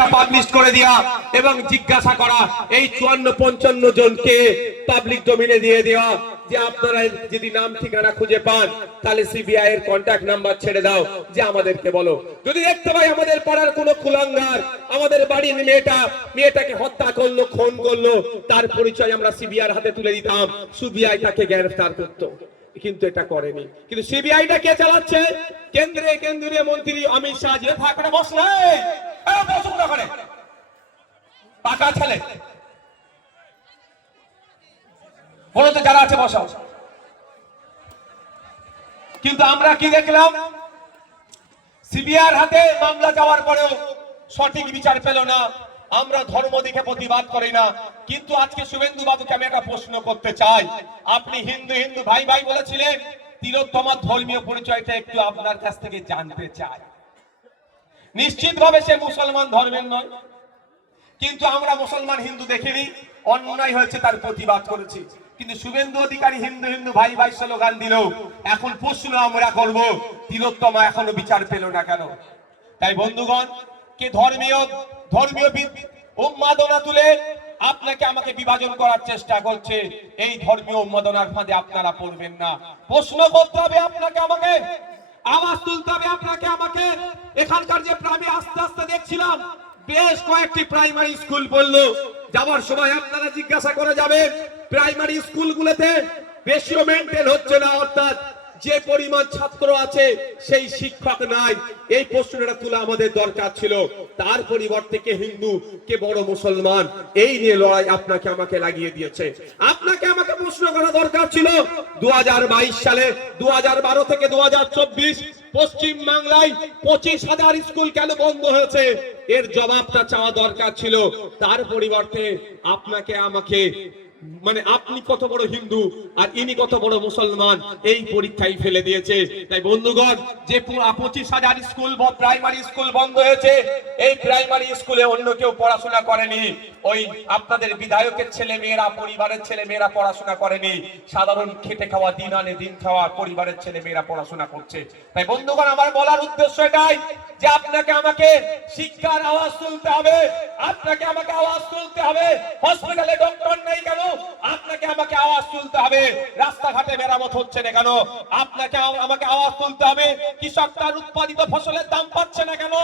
তালিকা পাবলিশ করে দেওয়া এবং জিজ্ঞাসা করা এই 54-55 জনকে পাবলিক ডোমেইনে দিয়ে দেওয়া যে আপনারা যদি নাম ঠিকানা খুঁজে পান তাহলে সিবিআই এর কন্টাক্ট নাম্বার ছেড়ে দাও, যে আমাদেরকে বলো। যদি দেখতে পাই আমাদের পাড়ার কোনো কুলাঙ্গার আমাদের বাড়ির মেয়েটাকে হত্যা করলো, খুন করলো, তার পরিচয় আমরা সিবিআই হাতে তুলে দিতাম, সিবিআই তাকে গ্রেফতার করতো। কিন্তু এটা করেনি। কিন্তু সিবিআইটা কে চালাচ্ছে? কেন্দ্রীয় মন্ত্রী অমিত শাহ। যে থাকলে বসলে পাকা ছেলে বলো তো যারা আছে বসাও। কিন্তু আমরা কি দেখলাম, সিবিআইর হাতে মামলা যাওয়ার পরেও সঠিক বিচার পেল না। আমরা ধর্ম দেখে প্রতিবাদ করি না। কিন্তু আজকে শুভেন্দু বাবুকে আমি একটা প্রশ্ন করতে চাই। আপনি হিন্দু হিন্দু ভাই ভাই বলেছিলেন, তিলোত্তমার ধর্মীয় পরিচয়টা একটু আপনার কাছ থেকে জানতে চাই। নিশ্চিতভাবে সে মুসলমান ধর্মের নয়, কিন্তু আমরা মুসলমান হিন্দু দেখিনি, অন্যায় হয়েছে তার প্রতিবাদ করেছি। কিন্তু শুভেন্দু অধিকারী হিন্দু হিন্দু ভাই ভাই স্লোগান দিল। এখন প্রশ্ন আমরা করব, তিলোত্তমা এখনো বিচার পেল না কেন? তাই বন্ধুগণ, কে ধর্মীয় উন্মাদনা তুলে আপনাকে আমাকে বিভাজন করার চেষ্টা করছে, এই ধর্মীয় উন্মাদনার ফাঁদে আপনারা পড়বেন না। প্রশ্ন করতে হবে আপনাকে আমাকে, আওয়াজ তুলতে হবে আপনাকে আমাকে। এখানকার যে আমি আস্তে আস্তে দেখছিলাম বেশ কয়েকটি প্রাইমারি স্কুল বললো, যাওয়ার সময় আপনারা জিজ্ঞাসা করে যাবেন প্রাইমারি স্কুলগুলোতে রেশিও মেইনটেইন হচ্ছে না, অর্থাৎ যে পরিমাণ ছাত্র আছে সেই শিক্ষক নাই। এই প্রশ্নটা তোলা আমাদের দরকার ছিল। তার পরিবর্তে কে হিন্দু কে বড় মুসলমান, এই নিয়ে লড়াই আপনাকে আমাকে লাগিয়ে দিয়েছে। আপনাকে আমাকে প্রশ্ন করা দরকার ছিল 2022 সালে 2012 থেকে 2024 পশ্চিম বাংলায় 25,000 স্কুল কেন বন্ধ হয়েছে, এর জবাবটা চাওয়া দরকার ছিল। তার পরিবর্তে আপনাকে আমাকে আপনি কত বড় হিন্দু আর ইনি কত বড় মুসলমান এই পরীক্ষায় ফেলে দিয়েছে। তাই বন্ধুগণ, যে 25,000 স্কুল প্রাইমারি স্কুল বন্ধ হয়েছে, এই প্রাইমারি স্কুলে অন্য কেউ পড়াশোনা করেনি। ওই আপনাদের বিধায়কের ছেলে মেয়েরা, পরিবারের ছেলে মেয়েরা পড়াশোনা করেনি, সাধারণ খেটে খাওয়া দিন আনে দিন খাওয়া পরিবারের ছেলে মেয়েরা পড়াশোনা করছে। তাই বন্ধুগণ, আমার বলার উদ্দেশ্য এটাই যে আপনাকে আমাকে শিক্ষার আওয়াজ তুলতে হবে, আপনাকে আমাকে আওয়াজ তুলতে হবে। হসপিটালে ডক্টর নেই কেন? আপনাকে আমাকে আওয়াজ তুলতে হবে। রাস্তাঘাটে মেরামত হচ্ছে না কেন? আপনাকে আমাকে আওয়াজ তুলতে হবে। কৃষক তার উৎপাদিত ফসলের দাম পাচ্ছে না কেন?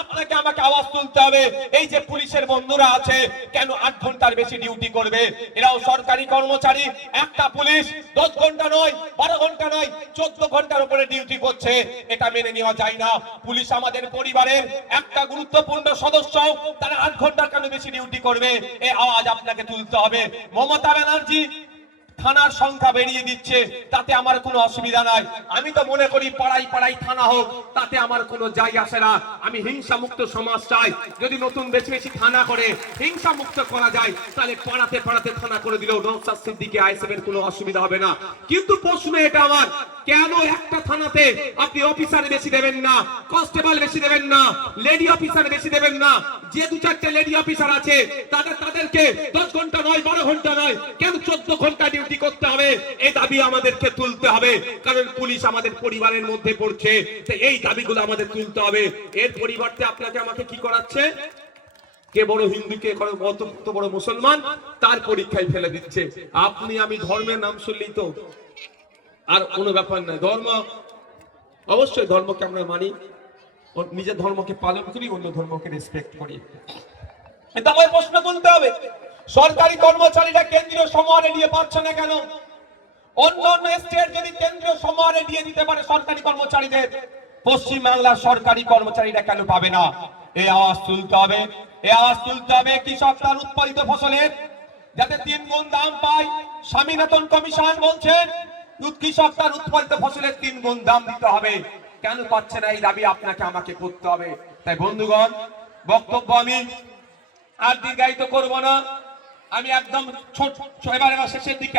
আপনাকে আমাকে আওয়াজ তুলতে হবে। এই যে পুলিশের বন্ধুরা আছে, কেন 8 ঘন্টার বেশি ডিউটি করবে? এরাও সরকারি কর্মচারী। একটা পুলিশ 10 ঘন্টা নয়, 12 ঘন্টা নয়, 14 ঘন্টার উপরে ডিউটি করছে। এটা মেনে নেওয়া যায় না। পুলিশ আমাদের পরিবারের একটা গুরুত্বপূর্ণ সদস্য, তারা 8 ঘন্টার কেন বেশি ডিউটি করবে? এই আওয়াজ আপনাকে তুলতে হবে। মমতা ব্যানার্জি থানার সংখ্যা বেরিয়ে দিচ্ছে, তাতে আমার কোনো অসুবিধা নাই। আমি তো মনে করি পাড়ায় পাড়ায় থানা হোক, তাতে আমার কোনো যাই আসে না। আমি হিংসা মুক্ত সমাজ চাই। যদি নতুন বেশি বেশি থানা করে হিংসা মুক্ত করা যায়, তাহলে পাড়াতে পাড়াতে থানা করে দিলেও নওশাদ সিদ্দিকী আইএসএফের কোনো অসুবিধা হবে না। কিন্তু প্রশ্ন এটা আমার, কেন একটা থানাতে আপনি অফিসার বেশি দেবেন না, কনস্টেবল বেশি দেবেন না, লেডি অফিসার বেশি দেবেন না? যে 2-4টে লেডি অফিসার আছে তাদেরকে 10 ঘন্টা নয়, 12 ঘন্টা নয়, কেন 14 ঘন্টা ডিউটি করতে হবে? এই দাবি আমাদেরকে তুলতে হবে, কারণ পুলিশ আমাদের পরিবারের মধ্যে পড়ছে। এই দাবিগুলো আমাদের তুলতে হবে। এর পরিবর্তে আপনাকে আমাকে কি করাচ্ছে? কে বড় হিন্দু কে কত বড় মুসলমান তার পরীক্ষায় ফেলে দিচ্ছে। আপনি আমি ধর্মের নাম শুনলেই তো আর কোনো ব্যাপার নাই। ধর্ম অবশ্যই, ধর্মকে আমরা মানি, নিজের ধর্মকে পালন করি, অন্য ধর্মকে রেসপেক্ট করি। কিন্তু আমার প্রশ্ন তুলতে হবে, সরকারি কর্মচারীরা কেন্দ্রীয় সমাহারে নিয়ে পাচ্ছে না কেন? অন্য স্টেট যদি কেন্দ্রীয় সমাহারে দিয়ে দিতে পারে সরকারি কর্মচারীদের, পশ্চিম বাংলার সরকারি কর্মচারীরা কেন পাবে না? এই আওয়াজ তুলতে হবে। এই আওয়াজ তুলতে হবে কৃষক তার উৎপাদিত ফসলের যাতে 3 গুণ দাম পায়। স্বামীনাথন কমিশন বলছেন কৃষক তার উৎপাদিত ফসলের 3 গুণ দাম দিতে হবে। কেন পাচ্ছে না? এই দাবি আপনাকে আমাকে করতে হবে। তাই বন্ধুগণ, বক্তব্য আমি আর দীর্ঘায়িত করব না। আমি একদম এবারে শেষের দিকে